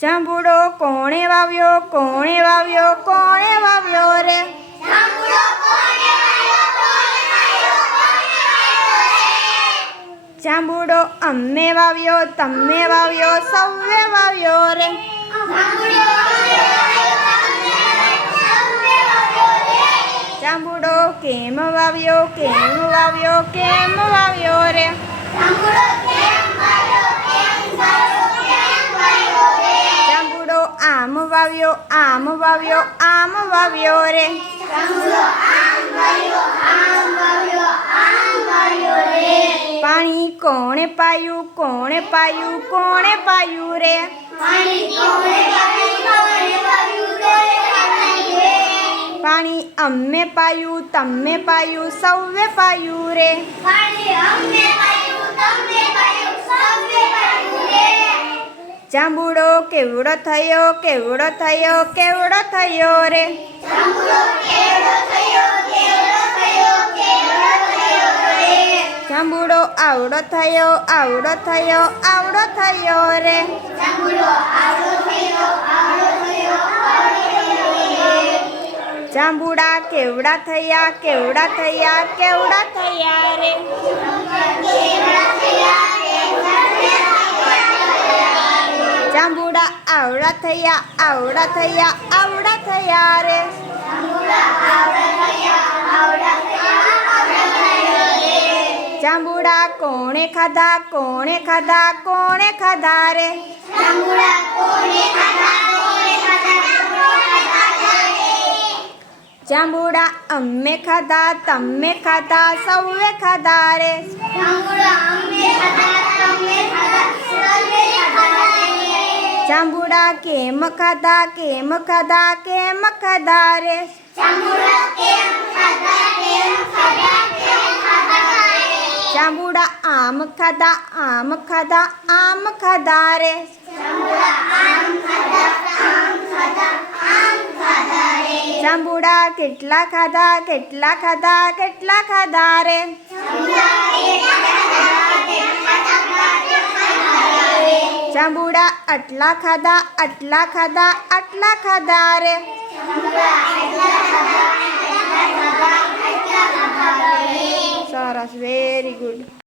જાંબુડો કોણે વાવ્યો, કોણે વાવ્યો, કોણે વાવ્યો રે? જાંબુડો અમે વાવ્યો, તમે વાવ્યો, સૌએ વાવ્યો રે. જાંબુડો કેમ વાવ્યો, કેમ વાવ્યો, કેમ વાવ્યો રે? જાંબુડો આમ વાવ્યો, આમ વાવ્યો, આમ વાવ્યો રે. પાણી કોણે પાયું, કોણે પાયું, કોણે પાયું રે? પાણી અમે પાયું, તમે પાયું, સૌએ પાયું રે. જાંબુડો કેવડો થયો, કેવડો થયો, કેવડો થયો રે? જાંબુડો આવડો થયો, આવડો થયો, આવડો થયો રે. જાંબુડા કેવડા થયા, કેવડા થયા, કેવડા થયા રે? જાંબુડા આવડા થયા, આવડા થયા, આવડા થયા રે. જાંબુડા કોણે ખાધા, કોણે ખાધા, કોણે ખાધા રે? જાંબુડા અમે ખાધા, તમે ખાધા, સૌએ ખાધા રે. જાંબુડા કેમ ખાધા, કેમ ખાધા, કેમ ખાધા રે? જાંબુડા આમ ખાધા, આમ ખાધા, આમ ખાધા રે. જાંબુડા કેટલા ખાધા, કેટલા ખાધા, કેટલા ખાધા રે? જાંબુડા આટલા ખાધા, આટલા ખાધા, આટલા ખાધા રે. સરસ, વેરી ગુડ.